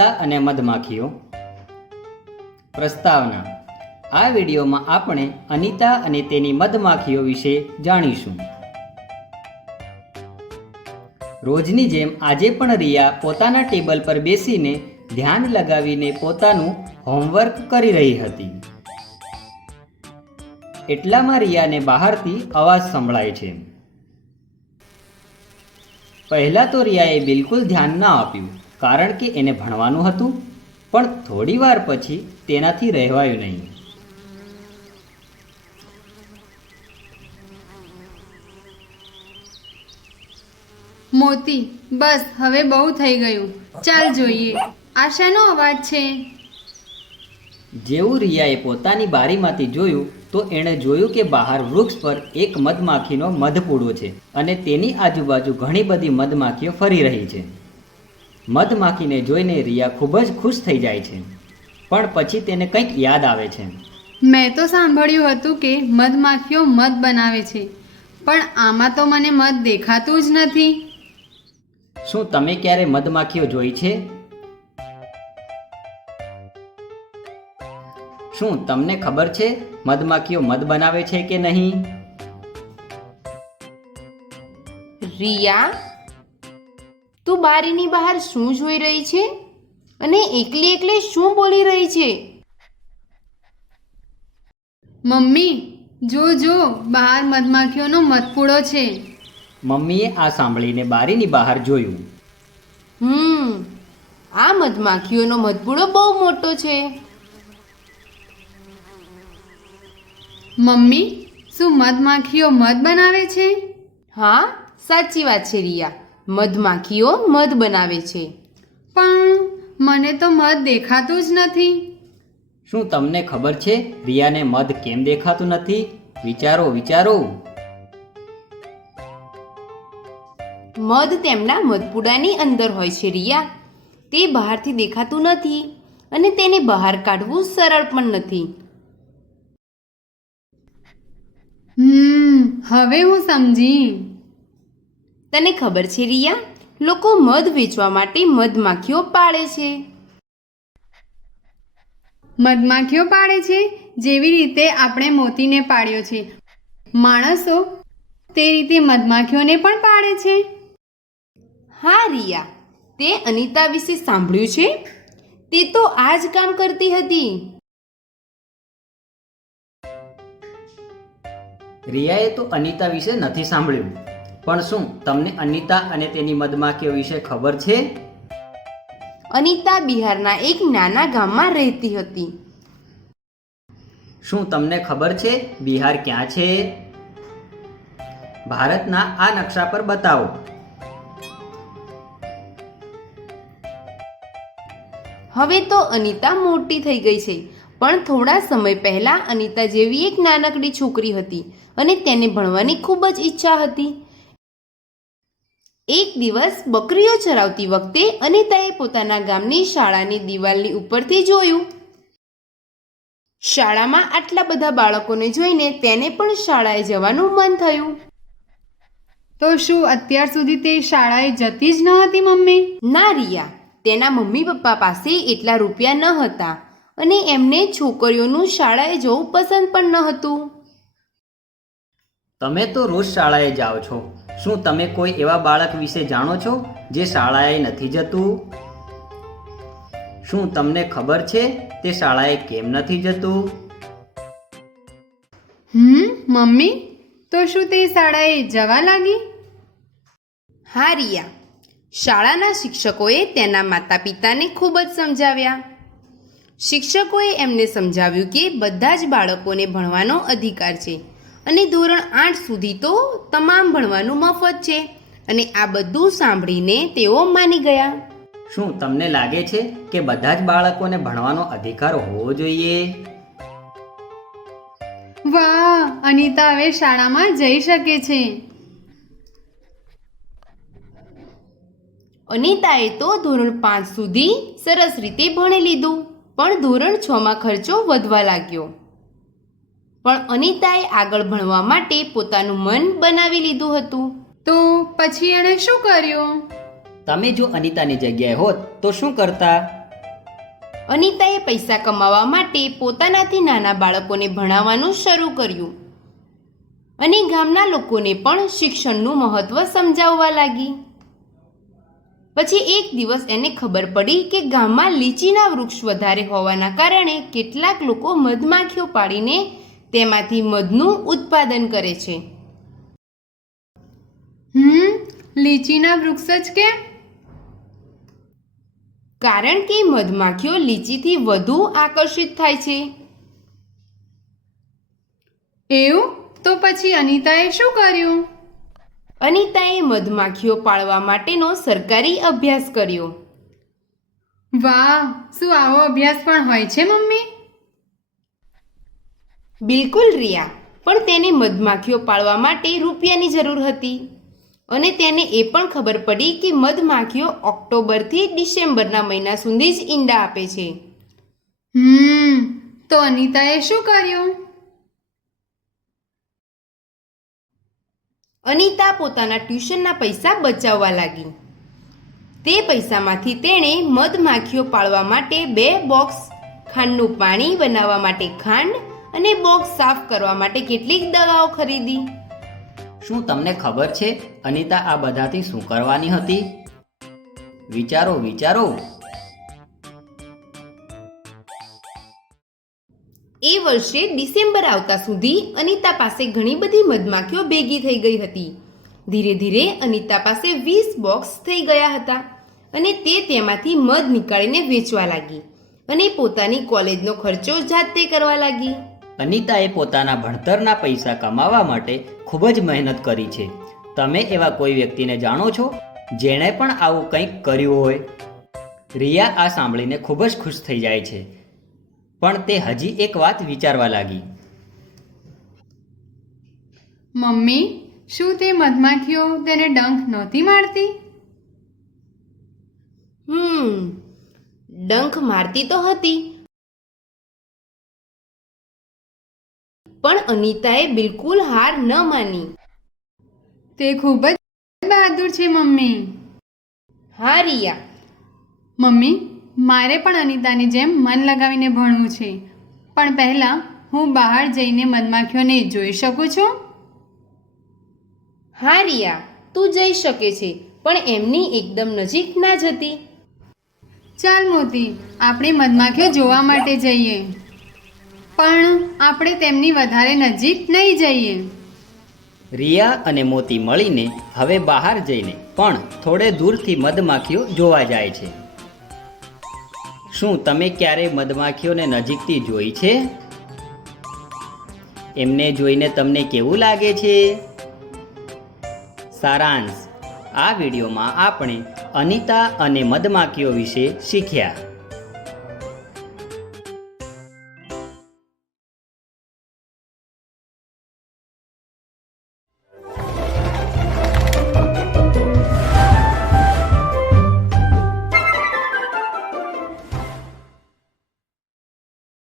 અનિતા અને મધમાખીઓ. પ્રસ્તાવના: આ વિડીયોમાં આપણે અનિતા અને તેની મધમાખીઓ વિશે જાણીશું. રોજની જેમ આજે પણ રિયા પોતાના ટેબલ પર બેસીને ધ્યાન લગાવીને પોતાનું હોમવર્ક કરી રહી હતી. એટલામાં રિયાને બહારથી અવાજ સંભળાય છે. પહેલાં તો રિયાએ બિલકુલ ધ્યાન ન આપ્યું, કારણ કે એને ભણવાનું હતું. પણ થોડી વાર પછી તેનાથી રહેવાયું નહીં. મોતી, બસ હવે બહુ થઈ ગયું. ચાલ જોઈએ, આ શાનો અવાજ છે? જેવું રિયાએ પોતાની બારીમાંથી જોયું તો એણે જોયું કે બહાર વૃક્ષ પર એક મધમાખીનો મધપૂડો છે અને તેની આજુબાજુ ઘણી બધી મધમાખીઓ ફરી રહી છે. મધમાખીને જોઈને રિયા ખૂબ જ ખુશ થઈ જાય છે, પણ પછી તેને કંઈક યાદ આવે છે. મેં તો સાંભળ્યું હતું કે મધમાખીઓ મધ બનાવે છે, પણ આમાં તો મને મધ દેખાતું જ નથી. શું તમે ક્યારે મધમાખીઓ જોઈ છે? શું તમને ખબર છે મધમાખીઓ મધ બનાવે છે કે નહીં? રિયા, તું બારીની બહાર શું જોઈ રહી છે અને એકલી એકલી શું બોલી રહી છે? મમ્મી, જો બહાર મધમાખીઓનો મધપૂડો છે. મમ્મીએ આ સાંભળીને બારીની બહાર જોયું. આ મધમાખીઓનો મધપૂડો બહુ મોટો છે. મમ્મી, શું મધમાખીઓ મધ બનાવે છે? હા, સાચી વાત છે રિયા, મધમાખીઓ મધ બનાવે છે. પણ મને તો મધ દેખાતું જ નથી. શું તમને ખબર છે રિયાને મધ કેમ દેખાતું નથી? વિચારો. મધ તેમના મધપૂડાની અંદર હોય છે રિયા. તે બહારથી દેખાતું નથી અને તેને બહાર કાઢવું સરળ પણ નથી. હવે હું સમજી. તને ખબર છે રિયા, લોકો મધ વેચવા માટે મધમાખીઓ પાળે છે. મધમાખીઓ પાળે છે, જેવી રીતે આપણે મોતીને પાળ્યો છે. માણસો તે રીતે મધમાખીઓને પણ પાળે છે. હા રિયા, તે અનિતા વિશે સાંભળ્યું છે? તે તો આ જ કામ કરતી હતી. રિયાએ તો અનિતા વિશે નથી સાંભળ્યું, પણ શું તમને અનિતા અને તેની મધમાખીઓ વિશે ખબર છે? અનિતા બિહારના એક નાના ગામમાં રહેતી હતી. શું તમને ખબર છે બિહાર ક્યાં છે? ભારતના આ નકશા પર બતાવો. હવે તો અનિતા મોટી થઈ ગઈ છે, પણ થોડા સમય પહેલા અનિતા જેવી એક નાનકડી છોકરી હતી અને તેને ભણવાની ખૂબ જ ઈચ્છા હતી. એક દિવસ બકરીઓ ચરાવતી વખતે અનિતાએ પોતાના ગામની શાળાની દિવાલની ઉપરથી જોયું. શાળામાં આટલા બધા બાળકોને જોઈને તેને પણ શાળાએ જવાનું મન થયું. તો શું અત્યાર સુધી તે શાળાએ જતી જ ન હતી મમ્મી? ના રિયા, તેના મમ્મી પપ્પા પાસે એટલા રૂપિયા ન હતા અને એમને છોકરીઓનું શાળાએ જવું પસંદ પણ ન હતું. તમે તો રોજ શાળાએ જાઓ છો. શું તમે કોઈ એવા બાળક વિશે જાણો છો જે શાળાએ નથી જતું? શું તમને ખબર છે તે શાળાએ કેમ નથી જતું? મમ્મી, તો શું તે શાળાએ જવા લાગી? હા રિયા, શાળાના શિક્ષકોએ તેના માતા પિતાને ખૂબ જ સમજાવ્યા. શિક્ષકોએ એમને સમજાવ્યું કે બધા જ બાળકોને ભણવાનો અધિકાર છે અને ધોરણ 8 સુધી તો તમામ ભણવાનું મફત છે. અને આ બધું સાંભળીને તેઓ માની ગયા. શું તમને લાગે છે કે બધા જ બાળકોને ભણવાનો અધિકાર હોવો જોઈએ? વાહ, અનિતા હવે શાળામાં જઈ શકે છે. અનિતાએ તો ધોરણ 5 સુધી સરસ રીતે ભણી લીધું, પણ ધોરણ 6માં ખર્ચો વધવા લાગ્યો. પણ અનિતાએ આગળ ભણવા માટે પોતાનું મન બનાવી લીધું હતું. તો પછી એણે શું કર્યું? તમે જો અનિતાની જગ્યાએ હોત તો શું કરતા? અનિતાએ પૈસા કમાવા માટે પોતાનાથી નાના બાળકોને ભણાવવાનું શરૂ કર્યું અને ગામના લોકોને પણ શિક્ષણનું મહત્ત્વ સમજાવવા લાગી. પછી એક દિવસ એને ખબર પડી કે ગામમાં લીચીના વૃક્ષ વધારે હોવાના કારણે કેટલાક લોકો મધમાખીઓ પાડીને તેમાંથી મધનું ઉત્પાદન કરે છે. લીચીના વૃક્ષ જ કેમ? કારણ કે મધમાખીઓ લીચીથી વધુ આકર્ષિત થાય છે. એવું? તો પછી અનિતાએ શું કર્યું? અનિતાએ મધમાખીઓ પાળવા માટેનો સરકારી અભ્યાસ કર્યો. વાહ, શું આવો અભ્યાસ પણ હોય છે મમ્મી? બિલકુલ રિયા, પણ તેને મધમાખીઓ પાળવા માટે રૂપિયાની જરૂર હતી અને તેને એ પણ ખબર પડી કે મધમાખીઓ ઓક્ટોબરથી ડિસેમ્બરના મહિના સુધી જ ઈંડા આપે છે. તો અનિતાએ શું કર્યું? અનિતા પોતાના ટ્યુશનના પૈસા બચાવવા લાગી. તે પૈસામાંથી તેણે મધમાખીઓ પાળવા માટે 2 બોક્સ, ખાંડનું પાણી બનાવવા માટે ખાંડ અને બોક્સ સાફ કરવા માટે કેટલીક દવાઓ ખરીદી. શું તમને ખબર છે અનિતા આ બધાથી શું કરવાની હતી? વિચારો વિચારો. એ વર્ષે ડિસેમ્બર આવતા સુધી અનિતા પાસે ઘણી બધી મધમાખીઓ ભેગી થઈ ગઈ હતી. ધીરે ધીરે અનિતા પાસે 20 બોક્સ થઈ ગયા હતા અને તે તેમાંથી મધ નીકાળીને વેચવા લાગી અને પોતાની કોલેજનો ખર્ચો જાતે કરવા લાગી. અનિતાએ પોતાના ભણતરના પૈસા કમાવા માટે ખૂબ જ મહેનત કરી છે. તમે એવા કોઈ વ્યક્તિને જાણો છો જેણે પણ આવું કંઈક કર્યું હોય? રિયા આ સાંભળીને ખૂબ જ ખુશ થઈ જાય છે, પણ તે હજી એક વાત વિચારવા લાગી. મમ્મી, શું તે મધમાખીઓ તેને ડંખ નહોતી મારતી? ડંખ મારતી તો હતી, પણ અનિતાએ બિલકુલ હાર ન માની. તે ખૂબ જ બહાદુર છે મમ્મી. હા રિયા, મમ્મી, મારે પણ અનિતાની જેમ મન લગાવીને ભણવું છે, પણ પહેલાં હું બહાર જઈને મધમાખીઓને જોઈ શકું છું? હા રિયા, તું જઈ શકે છે, પણ એમની એકદમ નજીક ના જતી. ચાલ મોતી, આપણે મધમાખીઓ જોવા માટે જઈએ, પણ આપણે તેમની વધારે નજીક નહીં જઈએ. રિયા અને મોતી મળીને હવે બહાર જઈને પણ થોડે દૂરથી મધમાખીઓ જોવા જાય છે. શું તમે ક્યારે મધમાખીઓને નજીકથી જોઈ છે? એમને જોઈને તમને કેવું લાગે છે? સારાંશ: આ વિડીયોમાં આપણે અનિતા અને મધમાખીઓ વિશે શીખ્યા.